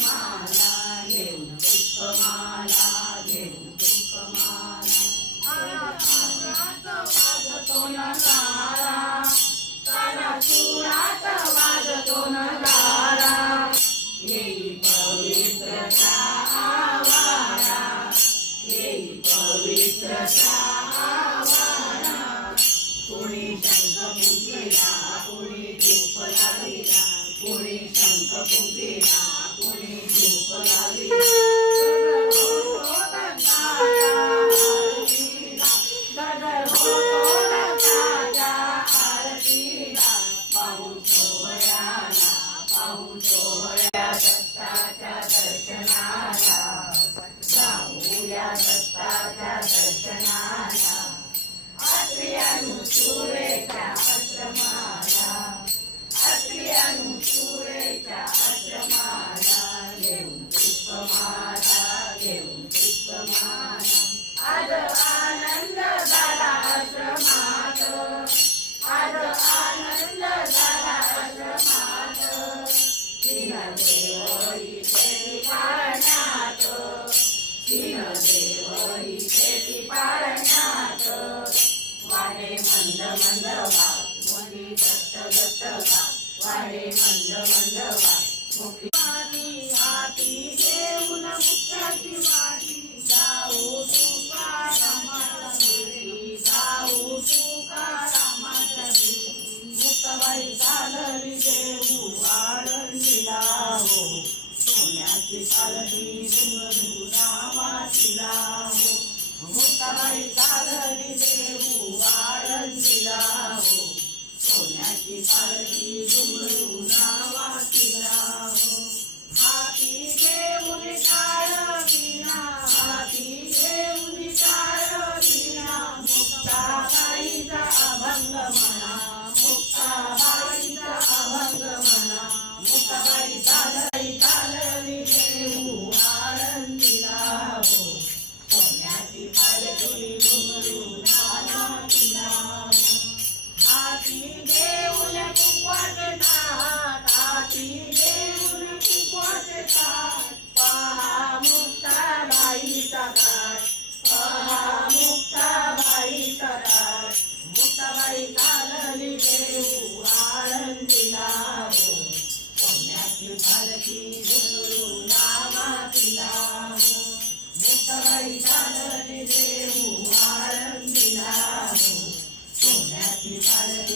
पुष्पमाला घेऊन पुष्पमाला घेऊन पुष्पमाला वाजतो नगारा तारा सुरात वाजतो नगारा येई पवित्र आवारा येई पवित्र आवारा कोणी शंख फुंकिला कोणी धूप लाविला कोणी शंख फुंकिला कोणी धूप लाविला गदर होतो दत्ताच्या आरतीला पाहून सोहळ्याला पाहून सोहळ्या दत्ताच्या दर्शनाला जाऊया दत्ताच्या दर्शनाला सुरेच्या आश्रमाला सुरेच्या आश्रमाला घेऊन पुष्पमाला घेऊन पुष्पमाला आज आनंद झाला आश्रमात आज आनंद झाला आश्रमात तीन देव इथे पाळण्यात तीन देव इथे पाळण्यात वाडे मंद मंद वाट मुली दत्त दत्त वाडे मंद मंद वाट मुखी हाती घेऊन मुक्ताची वाटी जाऊ तुकारामाच्या घरी जाऊ तुकारामाच्या घरी मुक्ताबाई चालली देऊ आळंदीला हो सोन्याची चालली घुंगरू रामाचीला हो मुक्ताबाई चालली देऊ आळंदीला हो सोन्याची चालली घुंगरू रामाचीला हो हाती घेऊन टाळ विना हाती घेऊन टाळ विना मुक्ताबाईचा अभंग म्हणा मुक्ताबाईचा अभंग म्हणा मुक्ताबाई चालली देऊ आळंदीला हो सोन्याची पालखी घुंगरू रामाचीला हाती घेऊन कुंकवाचे ताट हाती घेऊन कुंकवाचे ताट पहा मुक्ताबाईचा ताट पहा मुक्ताबाईचा ताट मुक्ताबाई चालली देऊ आळंदीला हो सोन्याची पालखी घुंगरू रामाचीला हो मुक्ताबाई चालली देऊ आळंदीला हो सोन्याची पालखी